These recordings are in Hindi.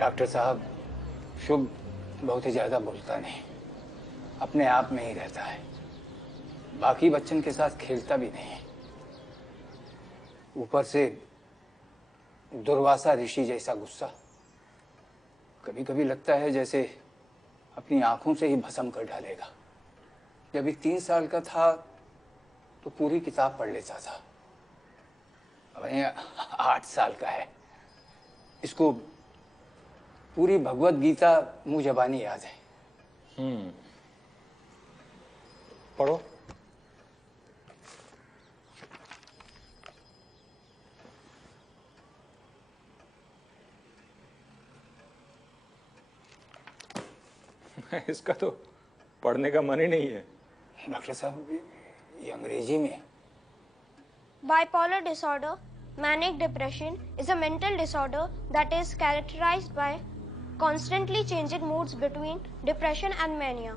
डॉक्टर साहब, शुभ बहुत ही ज्यादा बोलता नहीं, अपने आप में ही रहता है। बाकी बच्चन के साथ खेलता भी नहीं। ऊपर से दुर्वासा ऋषि जैसा गुस्सा। कभी कभी लगता है जैसे अपनी आंखों से ही भस्म कर डालेगा। जब ये 3 साल का था तो पूरी किताब पढ़ लेता था। अब ये 8 साल का है, इसको पूरी भगवत गीता मुंह जबानी याद है। पढ़ो। इसका तो पढ़ने का मन ही नहीं है। डॉक्टर साहब, ये अंग्रेजी में। Bipolar disorder, manic depression, is a mental disorder that is characterized by constantly changing moods between depression and mania.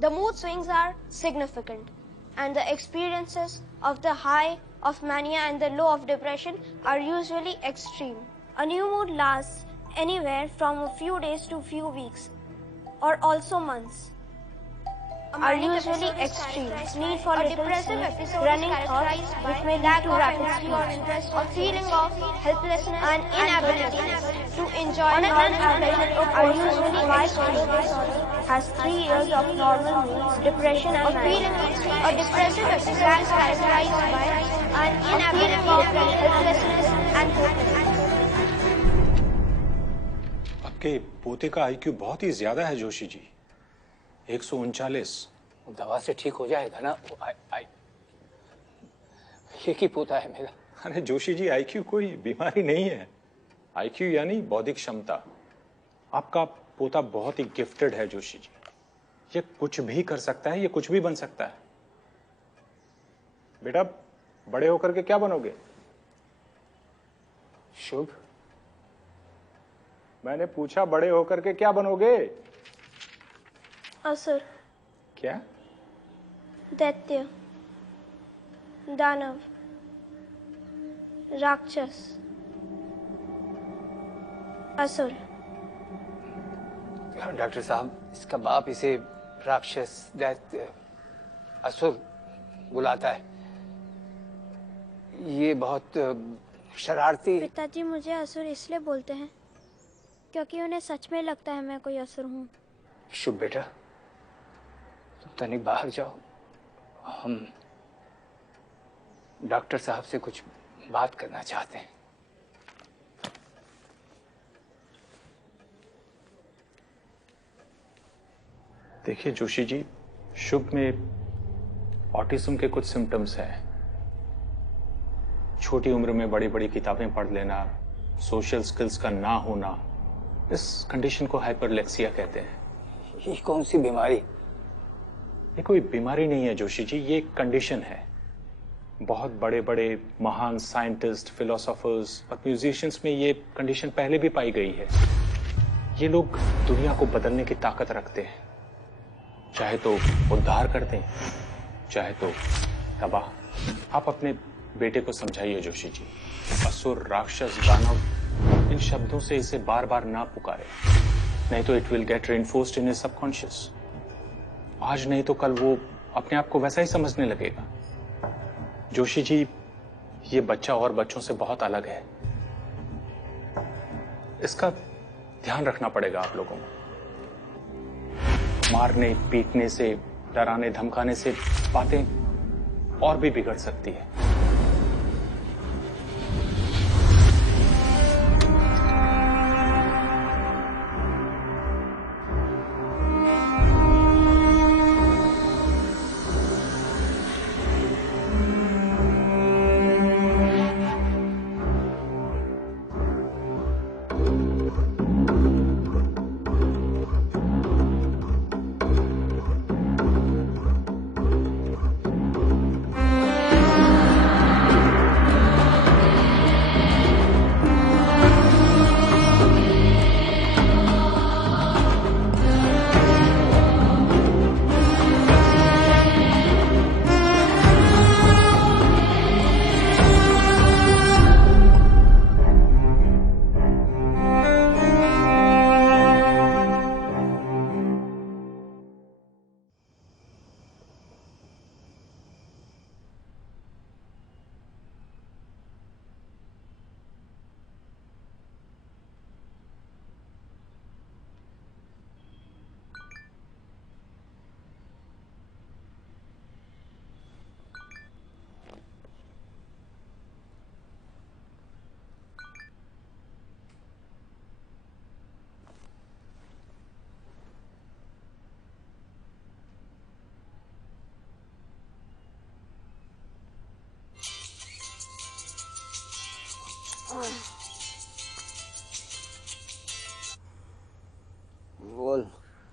The mood swings are significant, and the experiences of the high of mania and the low of depression are usually extreme. A new mood lasts anywhere from a few days to few weeks, or also months. Are usually extreme. Need for little sleep, running thoughts, which may lead to rapid sleep, a feeling of helplessness and inability to enjoy non-pleasure are usually extreme. Has 3 years of normal moods, depression and feeling a depressive episode is characterized by an inability of helplessness and hopelessness. आपके पोते का IQ बहुत ही ज्यादा है जोशी जी, 139। दवा से ठीक हो जाएगा ना? एक ही पोता है मेरा। अरे जोशी जी, IQ कोई बीमारी नहीं है। IQ यानी बौद्धिक क्षमता। आपका पोता बहुत ही गिफ्टेड है जोशी जी। ये कुछ भी कर सकता है, ये कुछ भी बन सकता है। बेटा, बड़े होकर के क्या बनोगे? शुभ, मैंने पूछा बड़े होकर के क्या बनोगे? असुर, क्या? दैत्य, दानव, राक्षस, असुर। डॉक्टर साहब, इसका बाप इसे राक्षस, दैत्य, असुर बुलाता है। ये बहुत शरारती। पिताजी मुझे असुर इसलिए बोलते हैं क्योंकि उन्हें सच में लगता है मैं कोई असुर हूँ। शुभ बेटा, तुम तनिक बाहर जाओ, हम डॉक्टर साहब से कुछ बात करना चाहते हैं। देखिए जोशी जी, शुभ में ऑटिज्म के कुछ सिम्टम्स हैं। छोटी उम्र में बड़ी बड़ी किताबें पढ़ लेना, सोशल स्किल्स का ना होना, इस कंडीशन को हाइपरलेक्सिया कहते हैं। ये कौन सी बीमारी? ये कोई बीमारी नहीं है जोशी जी, ये एक कंडीशन है। बहुत बड़े बड़े महान साइंटिस्ट, फिलोसोफर्स और म्यूजिशियंस में ये कंडीशन पहले भी पाई गई है। ये लोग दुनिया को बदलने की ताकत रखते हैं, चाहे तो उद्धार करते हैं, चाहे तो तबाह। आप अपने बेटे को समझाइए जोशी जी, असुर, राक्षस, दानव, इन शब्दों से इसे बार बार ना पुकारे, नहीं तो it will get reinforced in his subconscious. आज नहीं तो कल वो अपने आप को वैसा ही समझने लगेगा। जोशी जी, ये बच्चा और बच्चों से बहुत अलग है, इसका ध्यान रखना पड़ेगा आप लोगों को। मारने पीटने से, डराने धमकाने से बातें और भी बिगड़ सकती है।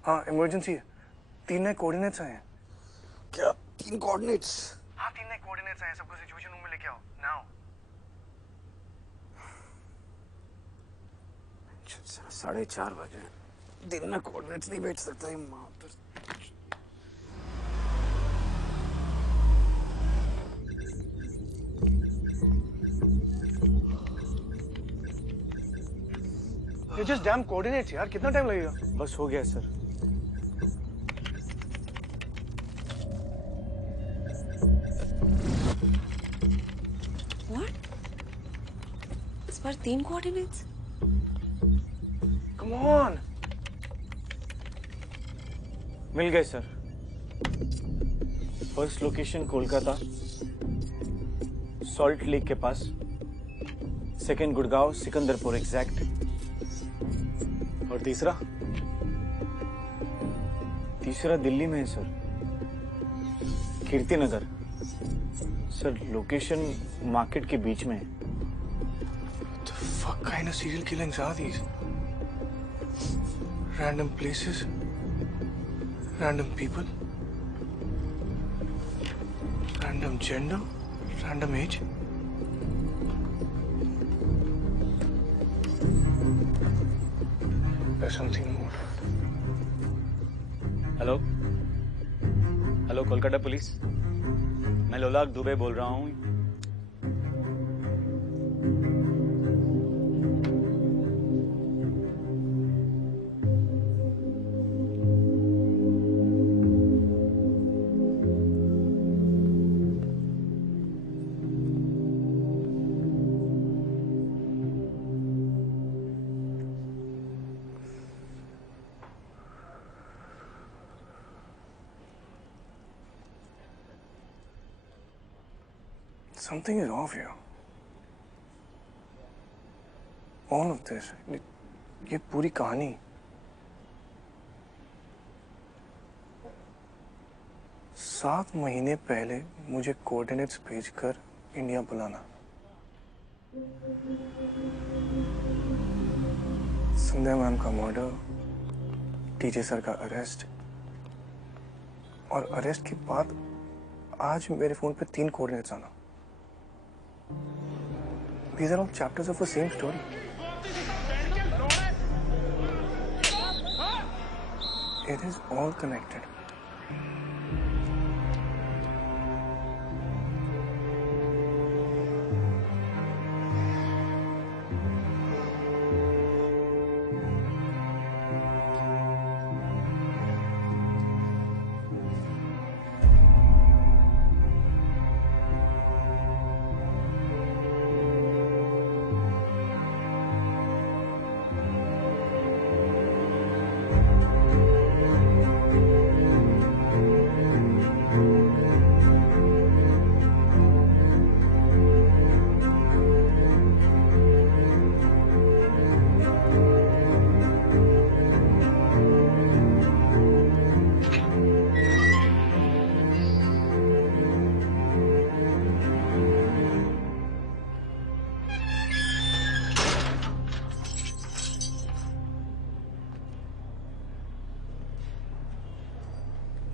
हाँ इमरजेंसी है, 3 नए कोऑर्डिनेट्स आए हैं। क्या 3 कोऑर्डिनेट्स? हाँ 3 नए कोऑर्डिनेट्स आए हैं, सबको सिचुएशन रूम में लेके आओ नाउ। 4:30 बजे दिन में कोऑर्डिनेट्स नहीं भेज सकता ये माँ। ये जस्ट डैम कोऑर्डिनेट्स यार, कितना टाइम लगेगा? बस हो गया सर। What? इस बार 3 कोऑर्डिनेट्स? Come on. मिल गए sir. First location Kolkata, Salt Lake के पास। Second Gurgaon, Sikandarpur exact. और तीसरा दिल्ली में है sir, Kirti Nagar. Sir location market के बीच में है। What the fuck kind of serial killings are these? Random places, random people, random gender, random age. There's something more. Hello hello, Kolkata police, मैं लोलाक दुबे बोल रहा हूँ। Something is off here. All of this. ये पूरी कहानी। सात महीने पहले मुझे कोऑर्डिनेट्स भेजकर इंडिया बुलाना, संध्या मैम का मर्डर, टीजे सर का अरेस्ट, और अरेस्ट के बाद आज मेरे फोन पे 3 कोऑर्डिनेट्स आना। These are all chapters of the same story. It is all connected.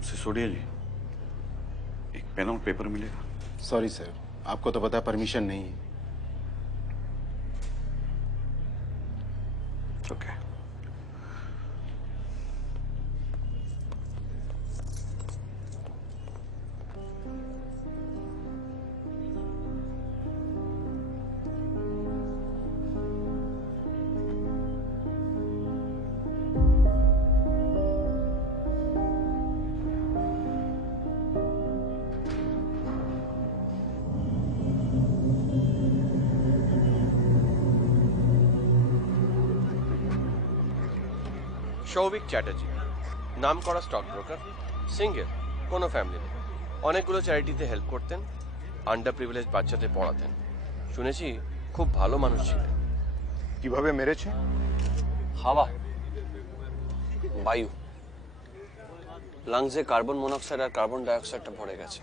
Sisodia जी, एक पेन और पेपर मिलेगा? सॉरी सर, आपको तो पता परमिशन नहीं है। ओके। সৌভিক চ্যাটার্জি, নাম করা স্টক ব্রোকার, সিঙ্গেল, কোনো ফ্যামিলি নেই। অনেকগুলো চ্যারিটিতে হেল্প করতেন, আন্ডার প্রিভিলেজ বাচ্চাদের পড়াতেন। শুনেছি খুব ভালো মানুষ ছিলেন। কিভাবে মেরেছে? হাওয়া, বায়ু, লাংসে কার্বন মনোক্সাইড আর কার্বন ডাইঅক্সাইডটা ভরে গেছে।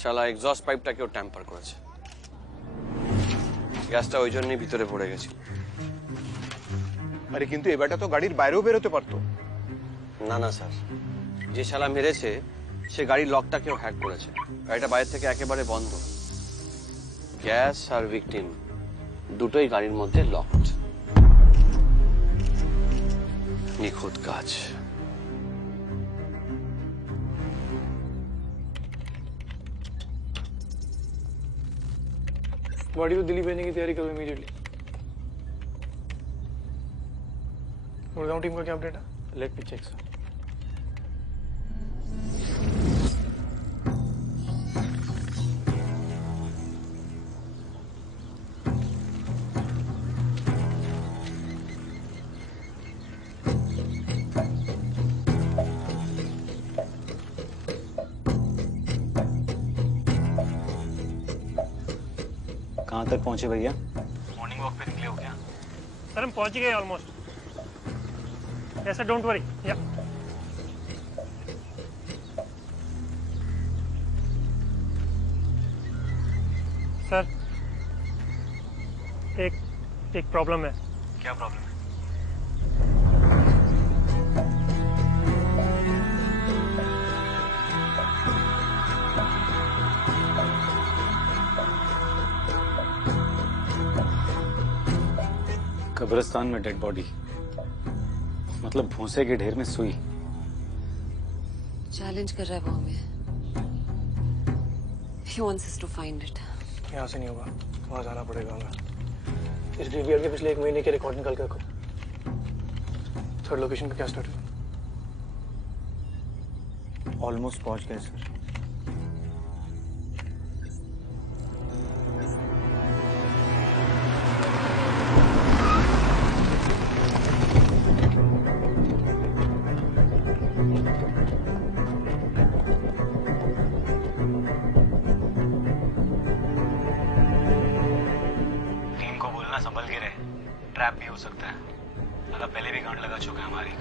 শালা এক্সস্ট পাইপটাকেও ট্যাম্পার করেছে। গ্যাসটা ওই জন্যই ভিতরে পড়ে গেছে। আরে কিন্তু এ বেটা তো গাড়ির বাইরেও বেরোতে পারতো। না না স্যার, যে শালা মেরেছে সে গাড়ির লকটাকেও হ্যাক করেছে। গাড়িটা বাইরে থেকে একেবারে বন্ধ। গ্যাস আর ভিকটিম দুটোই গাড়ির মধ্যে লকড। নিখুঁত কাজ। बॉडी को दिल्ली भेजने की तैयारी करो इमीडिएटली। गुड़गांव टीम का क्या अपडेट है? Let me check sir. कहाँ तक पहुँचे भैया? मॉर्निंग वॉक पे निकले हो क्या? सर हम पहुंच गए ऑलमोस्ट। ऐसा डोंट वरी। या सर एक प्रॉब्लम है। क्या प्रॉब्लम है? कब्रिस्तान में डेड बॉडी, मतलब भूसे के ढेर में सुई। चैलेंज कर रहा है वो हमें। He wants us to find it. यहाँ से नहीं होगा, वहाँ जाना पड़ेगा हमें। इस ग्रेवयार्ड के पिछले 1 महीने के रिकॉर्ड निकाल के रखो। थर्ड लोकेशन का क्या स्टार्ट है? ऑलमोस्ट पहुँच गए सर। संभल के रहे, ट्रैप भी हो सकता है। साला पहले भी गांड लगा चुका है हमारी।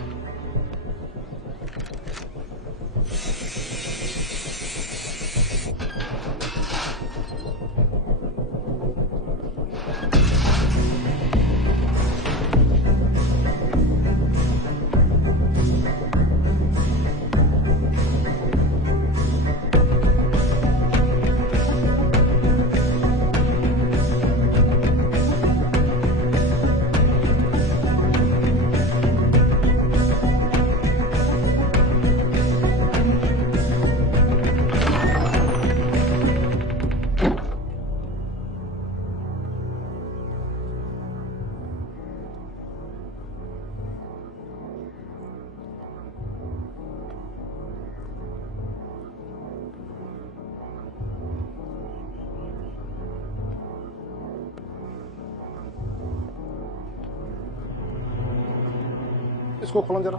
इसको खोलो जरा।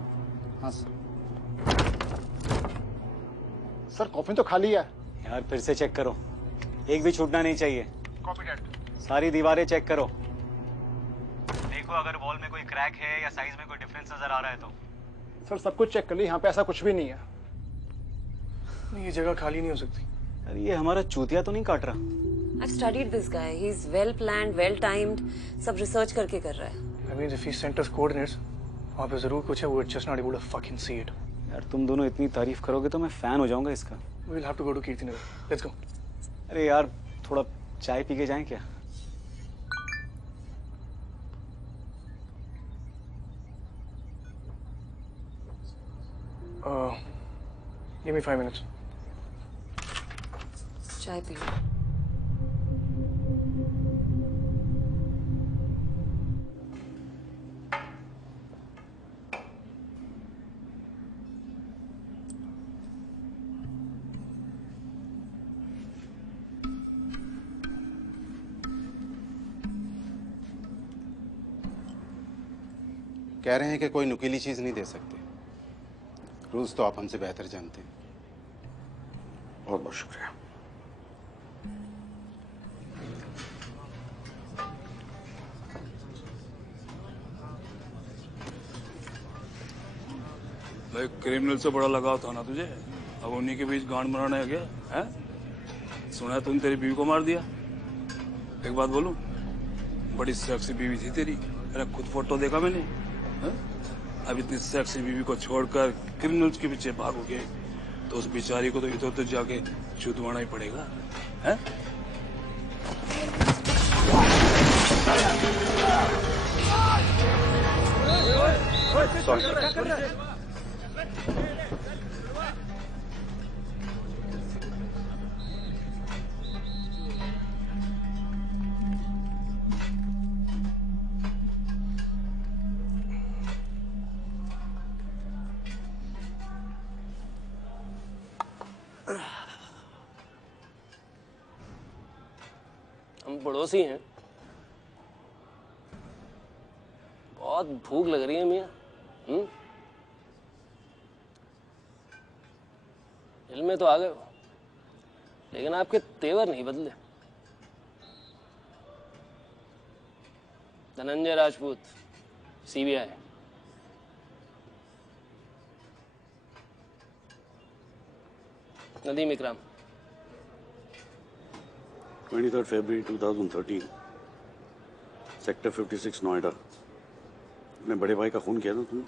हाँ सर। सर कॉफी तो खाली है। यार फिर से चेक करो, एक भी छूटना नहीं चाहिए। Copy date. सारी दीवारें चेक करो। देखो अगर वॉल में कोई क्रैक है या साइज में कोई डिफरेंस नजर आ रहा है तो। सर सब कुछ चेक कर ली, यहाँ पे ऐसा कुछ भी नहीं है। ये जगह खाली नहीं हो सकती। अरे ये हमारा चूतिया तो नहीं काट रहा? I've studied this guy. He's well planned, well timed. सब रिसर्च करके कर रहा है। That means if he sent us coordinates, वहाँ पे जरूर कुछ है। We're just not able to fucking see it. यार तुम दोनों इतनी तारीफ करोगे तो मैं फैन हो जाऊंगा इसका। We'll have to go to Kirtinagar. Let's go. अरे यार थोड़ा चाय पी के जाएं क्या? Give me 5 minutes. चाय पी लो। कह रहे हैं कि कोई नुकीली चीज नहीं दे सकते। रूल्स तो आप हमसे बेहतर जानते हैं। बहुत बहुत शुक्रिया। भाई क्रिमिनल से बड़ा लगाव था ना तुझे, अब उन्हीं के बीच गांड बनाने आ गया है? सुना है तूने तेरी बीवी को मार दिया। एक बात बोलूं, बड़ी सेक्सी बीवी थी तेरी, अरे खुद फोटो देखा मैंने। हा? अब इतनी सेक्सी बीवी को छोड़कर क्रिमिनल्स के पीछे भागोगे तो उस बेचारी को तो इधर उधर जाके चुदवाना ही पड़ेगा। है? हम पड़ोसी हैं। बहुत भूख लग रही है मियाँ। दिल में तो आ गए हो, लेकिन आपके तेवर नहीं बदले। धनंजय राजपूत, सीबीआई। नदीम इकराम, 23 फरवरी 2013, सेक्टर 56 नोएडा। अपने बड़े भाई का खून किया था तुमने?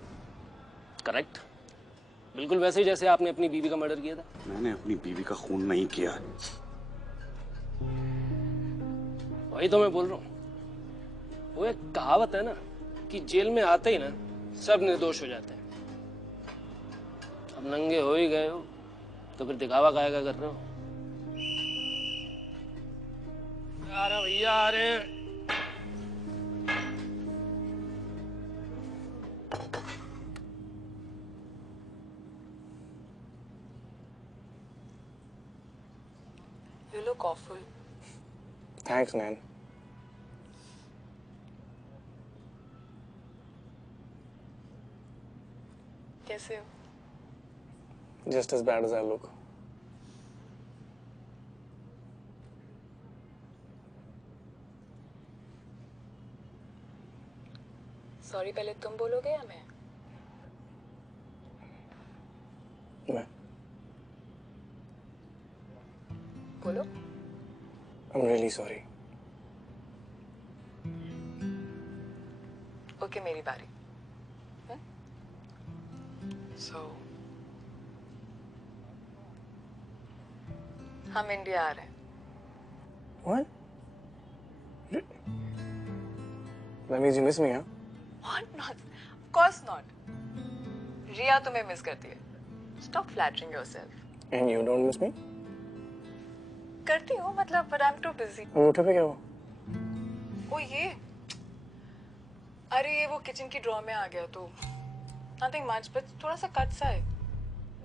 करेक्ट, बिल्कुल वैसे ही जैसे आपने अपनी बीवी का मर्डर किया था। मैंने अपनी बीवी का खून नहीं किया। वही तो मैं बोल रहा हूँ। वो एक कहावत है ना कि जेल में आते ही ना सब निर्दोष हो जाते हैं। अब नंगे हो ही गए हो तो फिर दिखावा काहे का कर रहे हो? आ रहे भैया, आ रहे हैं। You look awful. Thanks, man. कैसे हो? Just as bad as I look. Sorry, पहले तुम बोलोगे या मैं? मैं। बोलो। I'm really sorry. Okay, मेरी बारी। So, हम इंडिया आ रहे हैं। What? That means you miss me, huh? What not? Of course not. रिया तुम्हें मिस करती है। Stop flattering yourself. And you don't miss me? करती हूँ मतलब, but I'm too busy. अंगूठे पे क्या हुआ? ओ ये, अरे ये वो किचन की ड्रॉ में आ गया तो nothing much, but थोड़ा सा कट सा है.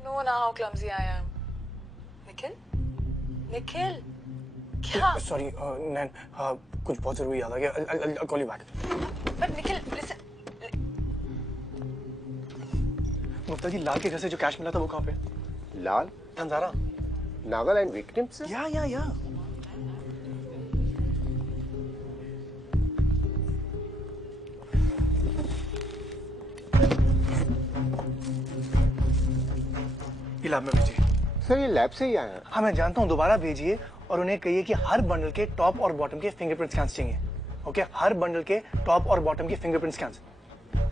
No, now how clumsy I am. Nikhil, Nikhil, क्या? Sorry, नैन, कुछ बहुत जरूरी याद आ गया. I'll call you back. But Nikhil, listen. मुफ्ता जी, लाल के घर से जो कैश मिला था वो कहाँ पे? लाल? धनजारा. नागालैंड विक्टिम्स? या. ये लैब में भेजिए। सर ये लैब से ही आया है। हाँ मैं जानता हूँ, दोबारा भेजिए और उन्हें कहिए कि हर बंडल के टॉप और बॉटम के फिंगरप्रिंट स्कैन्स चाहिए। ओके, हर बंडल के टॉप और बॉटम के फिंगरप्रिंट स्कैन्स।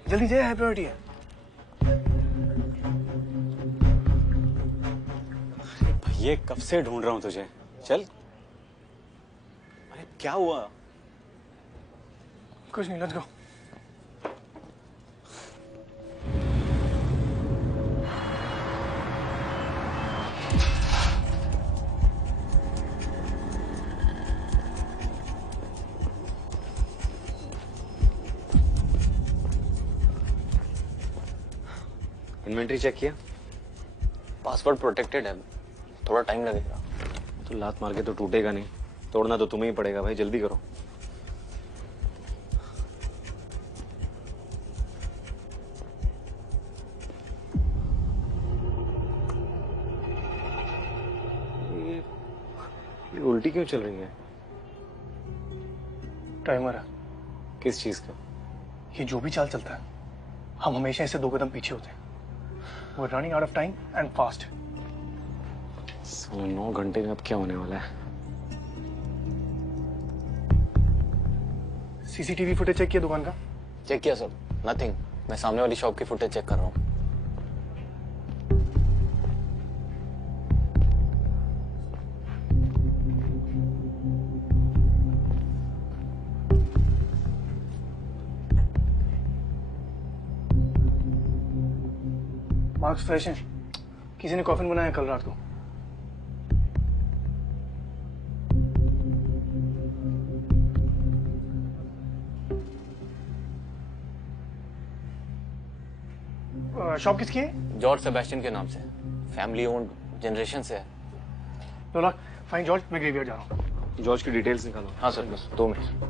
जल्दी जाइए, हाई प्रायोरिटी है। ये कब से ढूंढ रहा हूँ तुझे। चल। अरे क्या हुआ? कुछ नहीं, लेट्स गो। इन्वेंटरी चेक किया? पासवर्ड प्रोटेक्टेड है, थोड़ा टाइम लगेगा। तो लात मार के तो टूटेगा नहीं, तोड़ना तो तुम्हें ही पड़ेगा भाई, जल्दी करो। ये उल्टी क्यों चल रही है? टाइमर है। किस चीज का? ये जो भी चाल चलता है, हम हमेशा इससे 2 कदम पीछे होते हैं। We're running out of time and fast. 9 घंटे में अब क्या होने वाला है? सीसीटीवी फुटेज चेक किया दुकान का? चेक किया सर, नथिंग। मैं सामने वाली शॉप की फुटेज चेक कर रहा हूँ। मार्क्स फ्रेश हैं। किसी ने कॉफिन बनाया कल रात को। शॉप किसकी है? जॉर्ज सेबेस्टियन के नाम से, फैमिली ओन्ड, जनरेशन से है। लोलाक, फाइन जॉर्ज, मैं ग्रेवयार्ड जा रहा हूँ। जॉर्ज की डिटेल्स निकालो। हाँ सर, बस 2 मिनट।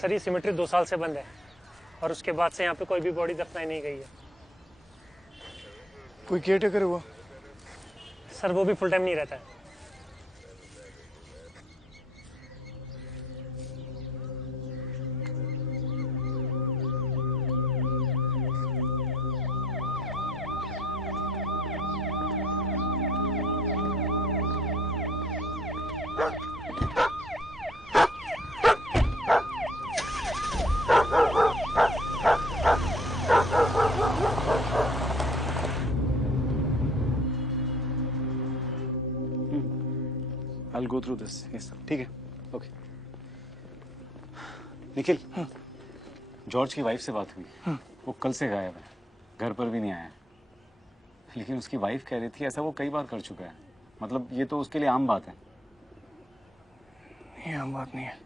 सर ये सिमेट्री 2 साल से बंद है और उसके बाद से यहाँ पे कोई भी बॉडी दफनाई नहीं गई है। कोई केयर टेकर हुआ? सर वो भी फुल टाइम नहीं रहता है। I'll go through this. Yes, sir. ठीक है. Okay. निखिल, जॉर्ज की वाइफ से बात हुई। वो कल से गायब है, घर पर भी नहीं आया है। लेकिन उसकी वाइफ कह रही थी ऐसा वो कई बार कर चुका है। मतलब ये तो उसके लिए आम बात है। ये आम बात नहीं है।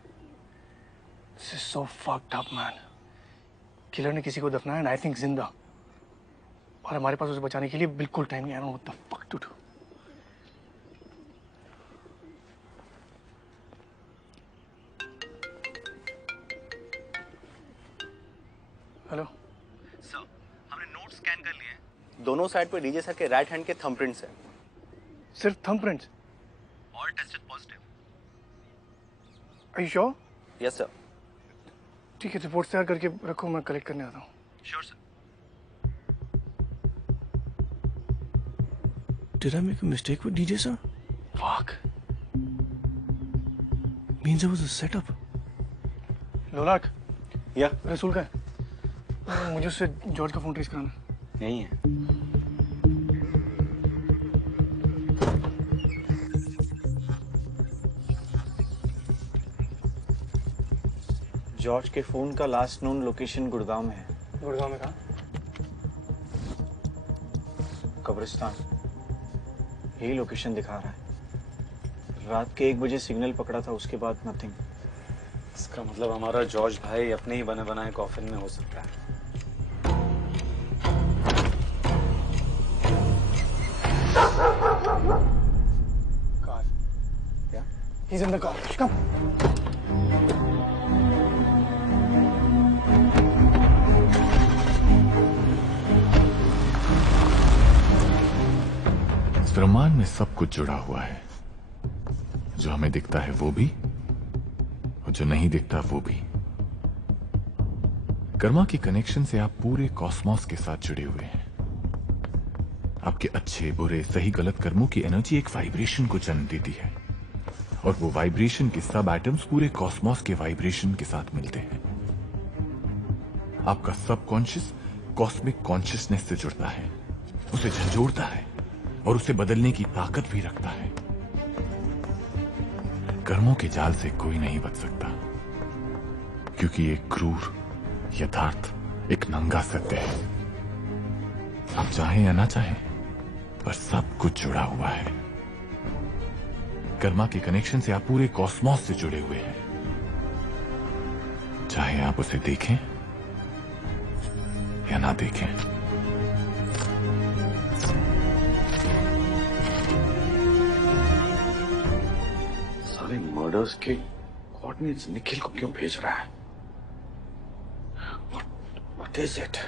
This is so fucked up, man. Killer ने किसी को दफनाया and I think जिंदा। और हमारे पास उसे बचाने के लिए बिल्कुल टाइम नहीं। I don't know what the fuck to do. Hello sir, हमने नोट स्कैन कर लिए हैं। दोनों साइड पे डीजे सर के राइट हैंड के थंबप्रिंट्स हैं। सिर्फ thumbprints? All tested positive. Are you sure? Yes sir. ठीक है, रिपोर्ट तैयार करके रखो, मैं कलेक्ट करने आता हूँ। Sure sir. Did I make a mistake with DJ sir? Fuck. Means there was a setup. लोलाक। या? रसूल का है? मुझे उससे जॉर्ज का फोन ट्रेस कराना। यही है। जॉर्ज के फोन का लास्ट नोन लोकेशन गुड़गांव में है। गुड़गांव में कहाँ? कब्रिस्तान। यही लोकेशन दिखा रहा है। रात के 1 बजे सिग्नल पकड़ा था, उसके बाद नथिंग। इसका मतलब हमारा जॉर्ज भाई अपने ही बने बनाए कॉफिन में हो सकता है। कार। क्या? He's in the car. Come. इस ब्रह्मांड में सब कुछ जुड़ा हुआ है। जो हमें दिखता है वो भी, और जो नहीं दिखता वो भी। कर्मा के कनेक्शन से आप पूरे कॉस्मोस के साथ जुड़े हुए हैं। आपके अच्छे बुरे सही गलत कर्मों की एनर्जी एक वाइब्रेशन को जन्म देती है, और वो वाइब्रेशन के सब एटम्स पूरे कॉस्मोस के वाइब्रेशन के साथ मिलते हैं। आपका सबकॉन्शियस कॉस्मिक कॉन्शियसनेस से जुड़ता है, उसे झंझोड़ता है और उसे बदलने की ताकत भी रखता है। कर्मों के जाल से कोई नहीं बच सकता, क्योंकि एक क्रूर यथार्थ एक नंगा सत्य है। आप चाहें या ना चाहें, पर सब कुछ जुड़ा हुआ है। कर्मा के कनेक्शन से आप पूरे कॉस्मोस से जुड़े हुए हैं, चाहे आप उसे देखें या ना देखें। सारे मर्डर्स के कोऑर्डिनेट्स निखिल को क्यों भेज रहा है? What is it?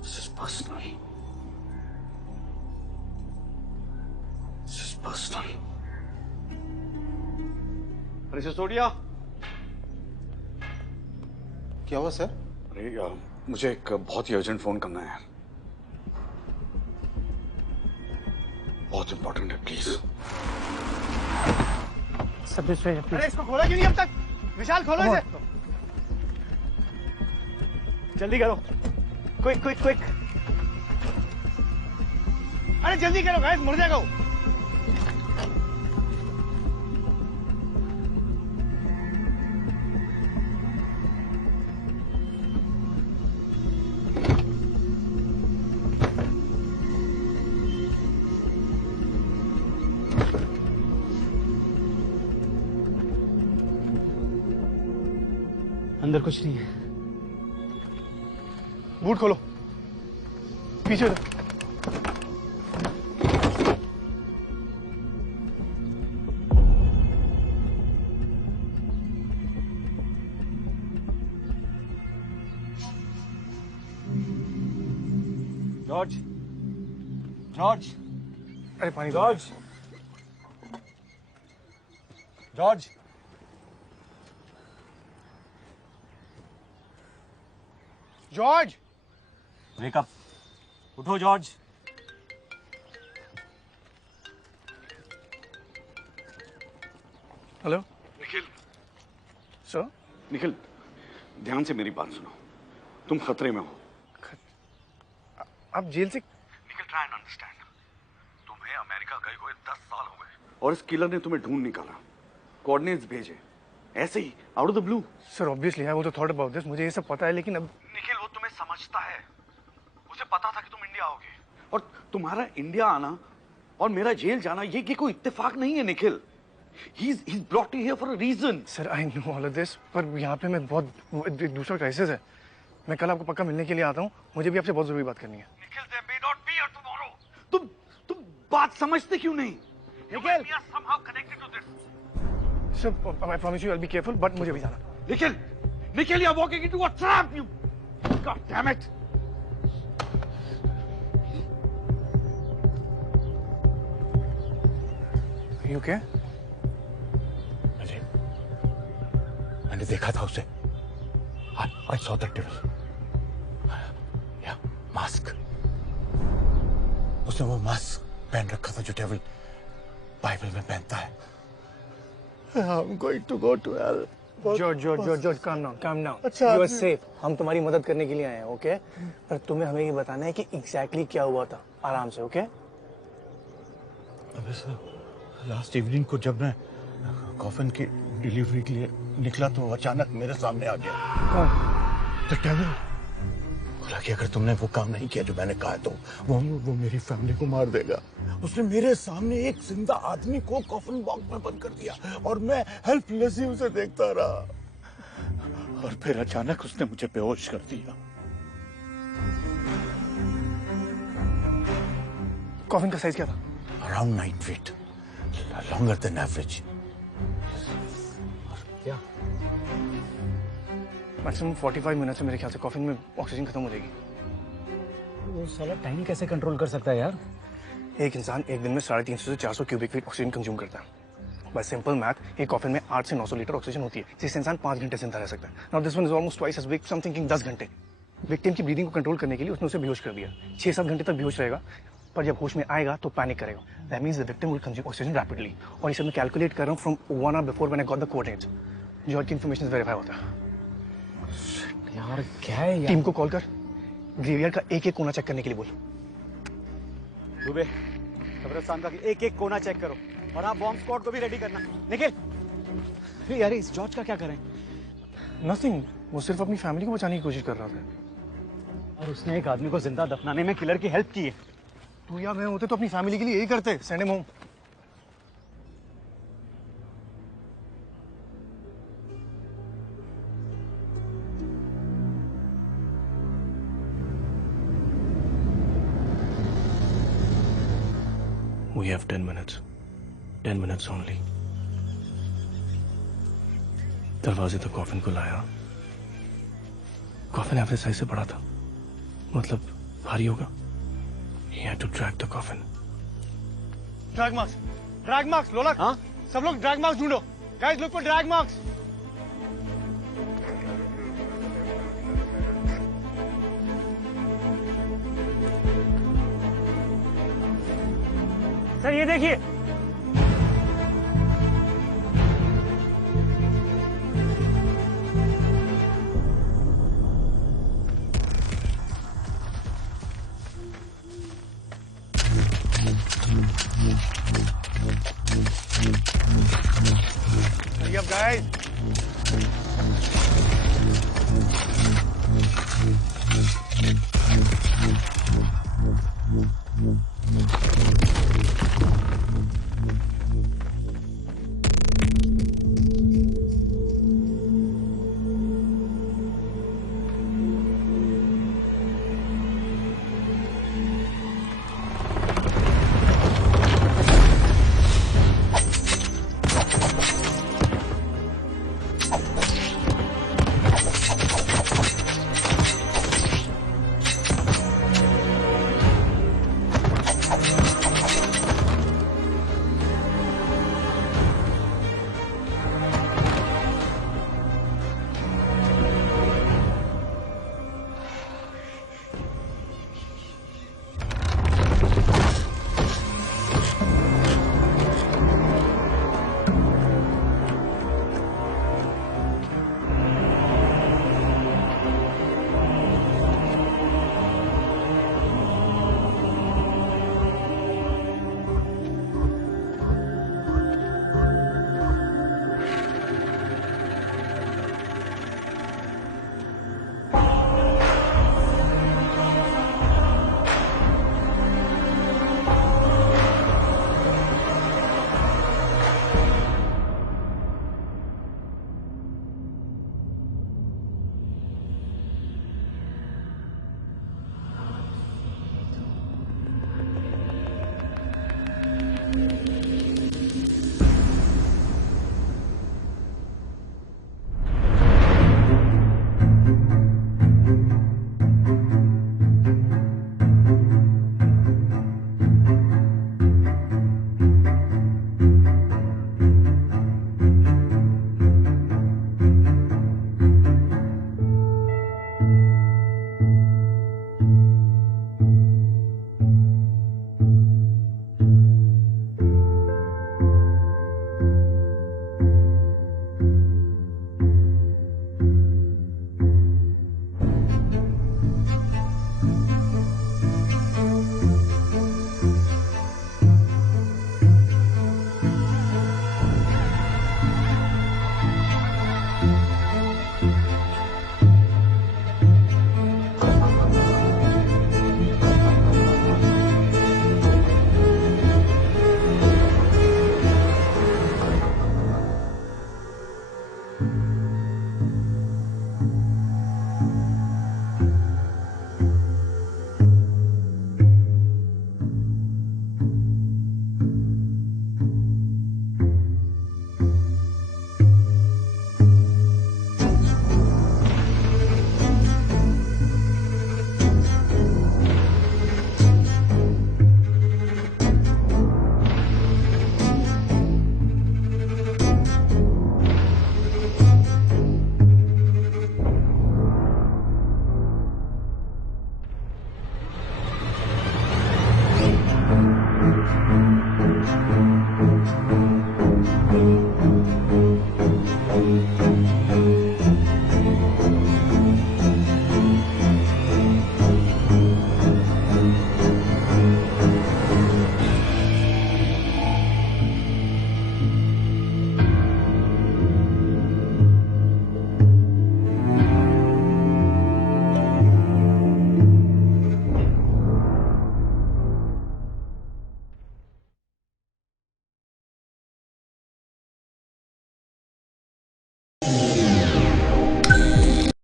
This is personal. This person. अरे सिसोदिया, क्या हुआ सर? अरे मुझे एक बहुत ही अर्जेंट फोन करना है, बहुत इंपॉर्टेंट है, प्लीज। अरे इसको खोला क्यों नहीं अब तक? विशाल खोलो इसे। जल्दी करो, क्विक क्विक क्विक। अरे जल्दी करो गाइस, मर जाएगा वो। अंदर कुछ नहीं है। बूट खोलो, पीछे दो। जॉर्ज, जॉर्ज, अरे पानी। George, George, George, wake up, उठो George. Hello Nikhil. Sir? Nikhil, ध्यान से मेरी बात सुनो, तुम खतरे में हो। आप जेल से? Nikhil, try and understand. तुम्हें अमेरिका गए हुए 10 साल हो गए और इस किलर ने तुम्हें ढूंढ निकाला, कोऑर्डिनेट्स भेजे, ऐसे ही out of the blue. Sir obviously I was thought about this, मुझे ये सब पता है, लेकिन अब निखिल, वो तुम्हें समझता है, उसे पता था कि तुम इंडिया आओगे, और तुम्हारा इंडिया आना और मेरा जेल जाना ये कोई इत्तेफाक नहीं है Nikhil. He's brought you here for a reason. Sir I know all of this, पर यहाँ पे मैं बहुत दूसरा क्राइसिस है। मैं कल आपको पक्का मिलने के लिए आता हूँ, मुझे भी आपसे बहुत जरूरी बात करनी है। Nikhil, there may not be here tomorrow. तुम बात समझते क्यों नहीं? Nikhil, we are somehow connected to this. Sir I promise you I'll be careful, but मुझे भी जाना। Nikhil, Nikhil, you are walking into a trap. You, God damn it. Are you okay? मैंने देखा था उसे। I saw that devil. Yeah, mask. उसने वो मास्क पहन रखा था जो डेविल बाइबल में पहनता है। I'm going to go to hell. George, calm down. अच्छा, You are safe. हम तुम्हारी मदद करने के लिए आए हैं, ओके? पर तुम्हें हमें ये बताना है कि एग्जैक्टली क्या हुआ था, आराम से, ओके? अबे सर, लास्ट इवनिंग को जब मैं कॉफिन की डिलीवरी के लिए निकला तो अचानक मेरे सामने आ गया। कौन? The devil. बोला कि अगर तुमने वो काम नहीं किया जो मैंने कहा तो वो मेरी फैमिली को मार देगा। उसने मेरे सामने एक जिंदा आदमी को कॉफिन बॉक्स में बंद कर दिया और मैं हेल्पलेसली उसे देखता रहा, और फिर अचानक उसने मुझे बेहोश कर दिया। कॉफिन का साइज क्या था? Around 9 feet, longer than average. क्या? मैक्सिमम 45 मिनट से मेरे ख्याल से कॉफिन में ऑक्सीजन खत्म हो जाएगी। वो साला टाइम कैसे कंट्रोल कर सकता है यार? एक इंसान एक दिन में 350 से 400 क्यूबिक फीट ऑक्सीजन कंज्यूम करता है। बाय सिंपल मैथ एक कॉफिन में 8 से 900 लीटर ऑक्सीजन होती है, जिससे इंसान 5 घंटे जिंदा रह सकता है। Now this one is almost twice as big, some thinking 10 घंटे। विक्टिम की ब्रीदिंग को कंट्रोल करने के लिए उसने उसे बेहोश कर दिया। 6-7 घंटे तक बेहोश रहेगा, पर जब होश में आएगा तो पैनिक करेगा। That means the victim will consume oxygen rapidly. और इसे मैं कैलकुलेट कर रहा हूँ from 1 hour before when I got the coordinates. George की इंफॉर्मेशन वेरीफाई होता है। यार क्या है यार? टीम को कॉल कर, ग्रेवयार्ड का एक-एक कोना चेक करने के लिए बोल। दुबे, कब्रिस्तान का एक-एक कोना चेक करो, और आप बॉम्ब स्क्वाड को भी रेडी करना। निखिल, यार इस जॉर्ज का क्या करें? नथिंग, वो सिर्फ अपनी फैमिली को बचाने की कोशिश कर रहा था। और उसने एक आदमी को जिंदा दफनाने में किलर की हेल्प की है। तू या मैं होते तो अपनी फैमिली के लिए यही करते, send him home. We have 10 minutes. 10 minutes only. दरवाजे तक कॉफिन को लाया। कॉफिन एवरेज साइज से बड़ा था, मतलब भारी होगा। He had to drag the coffin. Drag, Max. Drag marks लोलक। हाँ? सब लोग ड्रैग मार्क्स ढूंढो। Guys look for drag marks. Sir ये देखिए, Hurry up, guys.